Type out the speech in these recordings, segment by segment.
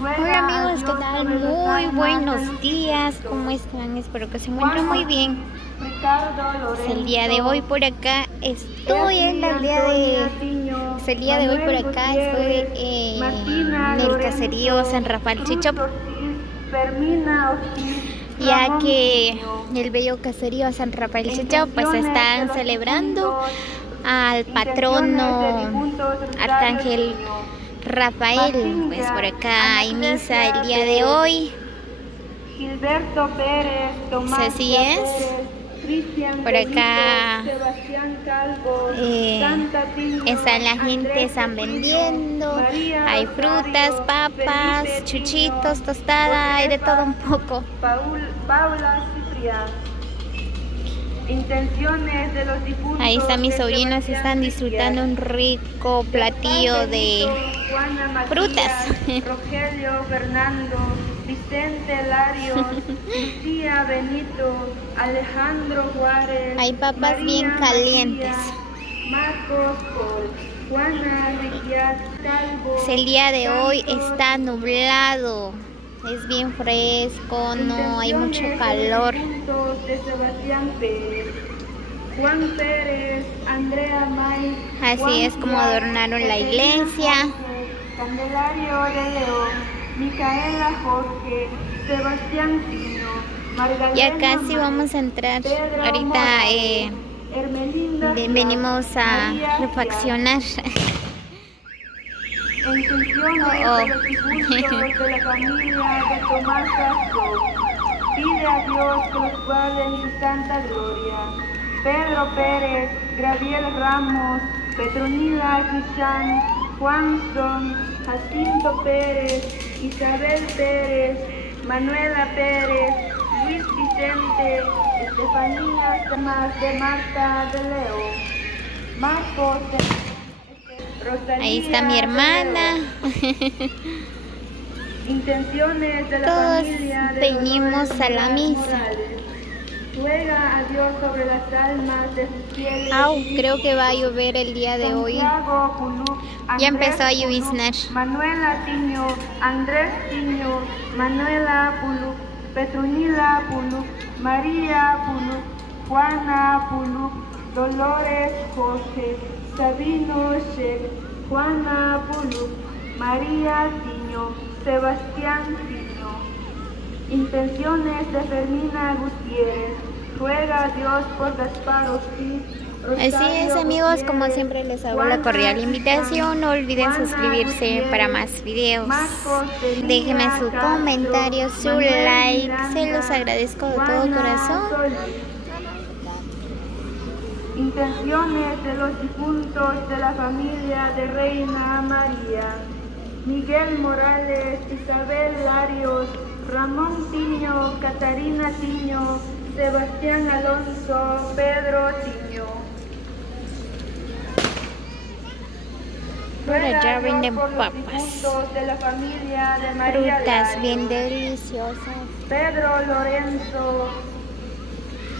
Hola amigos, ¿qué tal? Muy buenos días, ¿cómo están? Espero que se encuentren muy bien. Pues el día de hoy por acá estoy en la aldea de... Pues el día de hoy por acá estoy en el caserío San Rafael Chichop, ya que el bello caserío San Rafael Chichop pues están celebrando al patrono Arcángel Rafael. Pues por acá hay misa el día de hoy. Gilberto Pérez, Pues Tomás así es. Cristian Por acá Sebastián Calvo, Santa Tiño, está la gente, Andrés están vendiendo. María Hay frutas, Rosario, papas, Felipe chuchitos, Tiño, tostada, hay de todo Josefa, un poco. Paula Ciprián. Intenciones de los difuntos. Ahí están mis de sobrinos, Sebastián están Cristian. disfrutando un rico platillo de Juana Matías, frutas. Rogelio Fernando, Vicente Larios, Lucía Benito, Alejandro Juárez, Hay papas María bien calientes. Matías, Marcos Paul, Juana Riquiat Calvo. Pues el día de hoy está nublado, es bien fresco, no hay mucho calor. De Sebastián Pérez, Juan Pérez, Andrea May, Así es como adornaron la iglesia. Candelario de León, Micaela Jorge, Sebastián Pino, Margarita. Ya casi vamos a entrar. Pedro Ahorita Hermelinda venimos a María refaccionar. en funciones de los difuntos de la familia de Tomás Castro, pide a Dios que los guarde en su santa gloria. Pedro Pérez, Gabriel Ramos, Petronila Cristian, Juanson, Jacinto Pérez, Isabel Pérez, Manuela Pérez, Luis Vicente, Estefanía Tomás de Marta de Leo, Marcos de Rosalía. Ahí está mi hermana. Intenciones de la Todos familia de venimos a la misa. Ruega a Dios sobre las almas de sus fieles. Creo que va a llover el día de hoy. Ya empezó a lloviznar. Manuela Tiño, Andrés Tiño, Manuela Puluc, Petronila Puluc, María Puluc, Juana Puluc, Dolores Jorge, Sabino Sheck, Juana Puluc, María Tiño, Sebastián Tiño. Intenciones de Fermina Gutiérrez. Ruega a Dios por Gaspar Ortiz. Así es amigos, como siempre les hago la cordial invitación, no olviden suscribirse para más videos, déjenme su comentario, su like, se los agradezco de todo corazón. Intenciones de los difuntos de la familia de Reina María, Miguel Morales, Isabel Larios, Ramón Tiño, Catarina Tiño, Sebastián Alonso, Pedro Tiño. Por allá venden papas, de la familia de María frutas Larios, bien deliciosas. Pedro Lorenzo,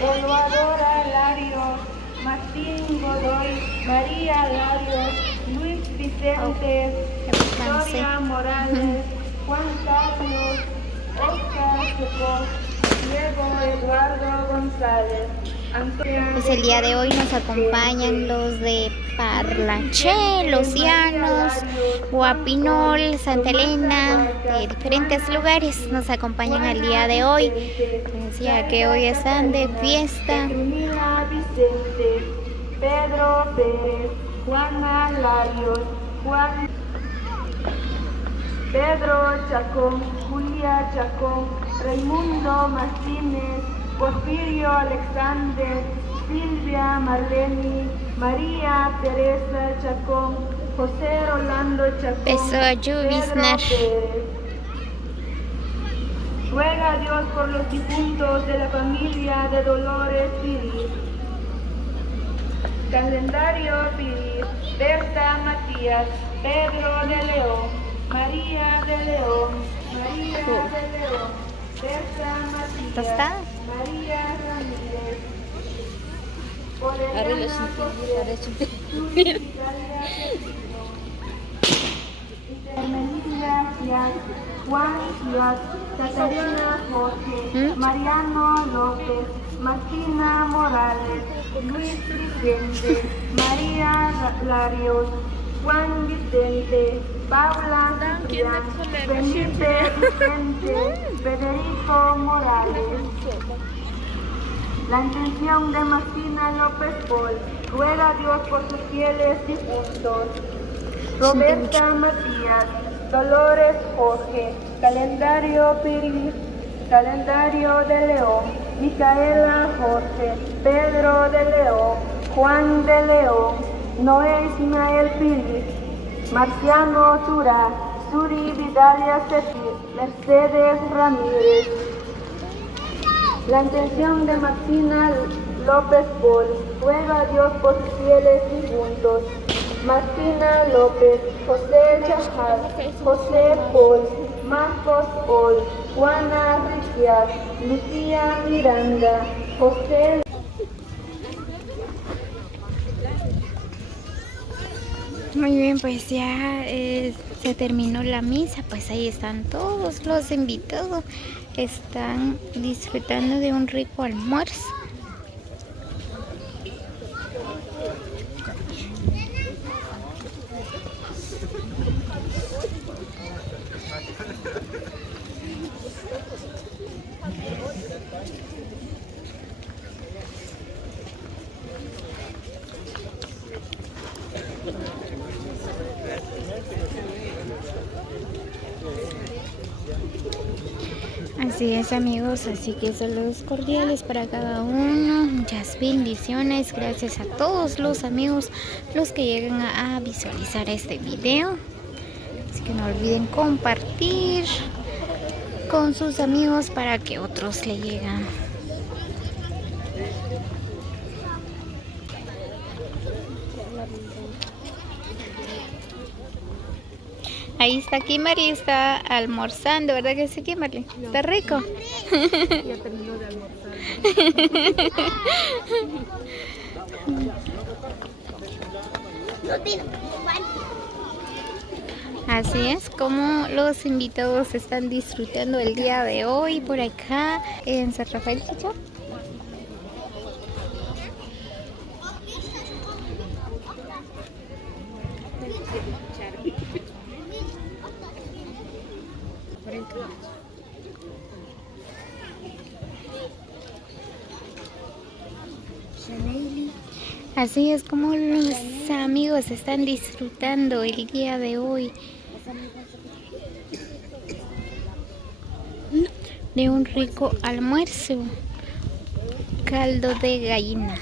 Eloadora Larios, Martín Godoy, María Larios, Luis Vicente, Victoria Morales, Juan Carlos, Oscar Chocó, Diego Eduardo González. Pues el día de hoy nos acompañan los de Parlaché, Los Llanos, Guapinol, Santa Elena, de diferentes lugares nos acompañan el día de hoy. Decía que hoy están de fiesta. Pedro Pérez, Juana Larios, Juan Pedro Chacón, Julia Chacón, Raimundo Martínez, Porfirio Alexander, Silvia Marleni, María Teresa Chacón, José Rolando Chacón. Empezó a lloviznar. Ruega a Dios por los difuntos de la familia de Dolores Piris. Calendario Piris, Berta Matías, Pedro de León, María de León, María de León, Berta Matías, ¿Tostada? María Ramírez, Intermedia y Díaz, Juan Díaz, Catarina Jorge, Mariano López, Martina Morales, Luis Vicente, María Larios, Juan Vicente, Paula Ciprián, Felipe Vicente, Federico Morales. La intención de Martina López Pol, ruega a Dios por sus fieles difuntos. Roberta Matías, Dolores Jorge, Calendario Piris, Calendario de León, Micaela Jorge, Pedro de León, Juan de León, Noé Ismael Piris, Marciano Turá, Suri Vidalia Cetir, Mercedes Ramírez. La intención de Martina López Pol, ruega a Dios por sus fieles difuntos. Martina López, José Chajal, José Pol, Marcos Pol, Juana Ricciar, Lucía Miranda, José. Muy bien, pues ya se terminó la misa, pues ahí están todos los invitados, están disfrutando de un rico almuerzo. Así es, amigos, así que saludos cordiales para cada uno, muchas bendiciones, gracias a todos los amigos los que llegan a visualizar este video, así que no olviden compartir con sus amigos para que otros le lleguen. Ahí está Kimberly, está almorzando, ¿verdad que sí, Kimberly? No. ¿Está rico? Ya terminó de almorzar. Así es como los invitados están disfrutando el día de hoy por acá en San Rafael Chicho. Así es como los amigos están disfrutando el día de hoy de un rico almuerzo, caldo de gallina.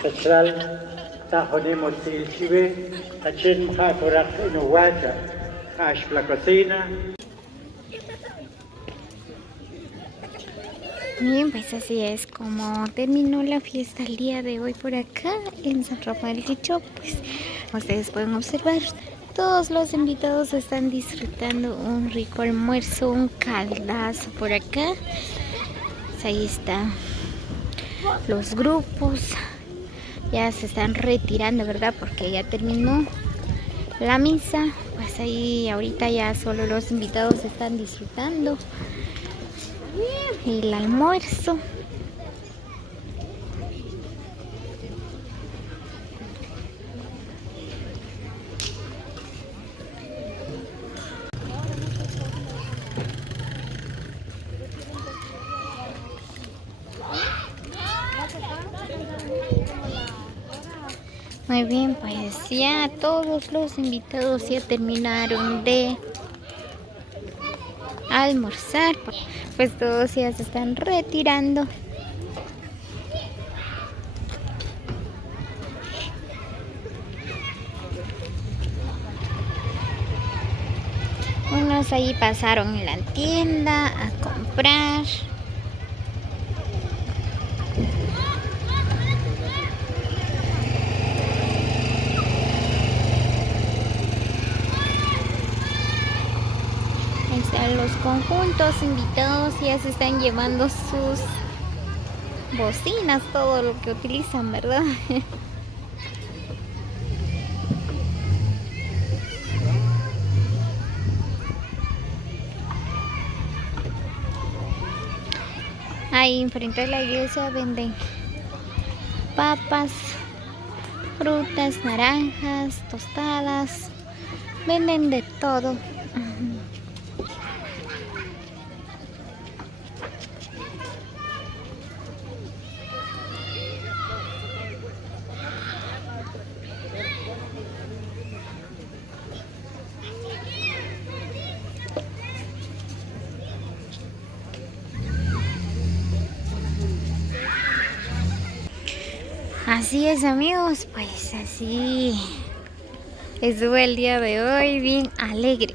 Special tajonemos il chive, hacen fatorak no water, hash la cocina. Bien, pues así es como terminó la fiesta el día de hoy por acá en San Rafael Chicho. Pues ustedes pueden observar, todos los invitados están disfrutando un rico almuerzo, un caldazo por acá. Pues ahí están los grupos, ya se están retirando, ¿verdad? Porque ya terminó la misa. Pues ahí ahorita ya solo los invitados están disfrutando el almuerzo. Muy bien, pues ya todos los invitados ya terminaron de almorzar, pues todos ya se están retirando. Unos ahí pasaron en la tienda a comprar. Ahí están los conjuntos invitados, ya se están llevando sus bocinas, todo lo que utilizan, ¿verdad? Ahí enfrente de la iglesia venden papas, frutas, naranjas, tostadas, venden de todo. Así es, amigos, pues así estuvo el día de hoy, bien alegre.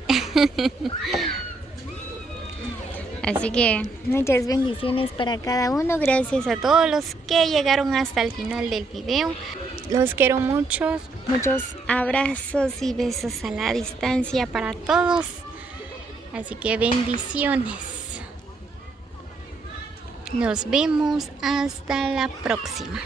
Así que muchas bendiciones para cada uno. Gracias a todos los que llegaron hasta el final del video. Los quiero mucho, muchos abrazos y besos a la distancia para todos. Así que bendiciones. Nos vemos hasta la próxima.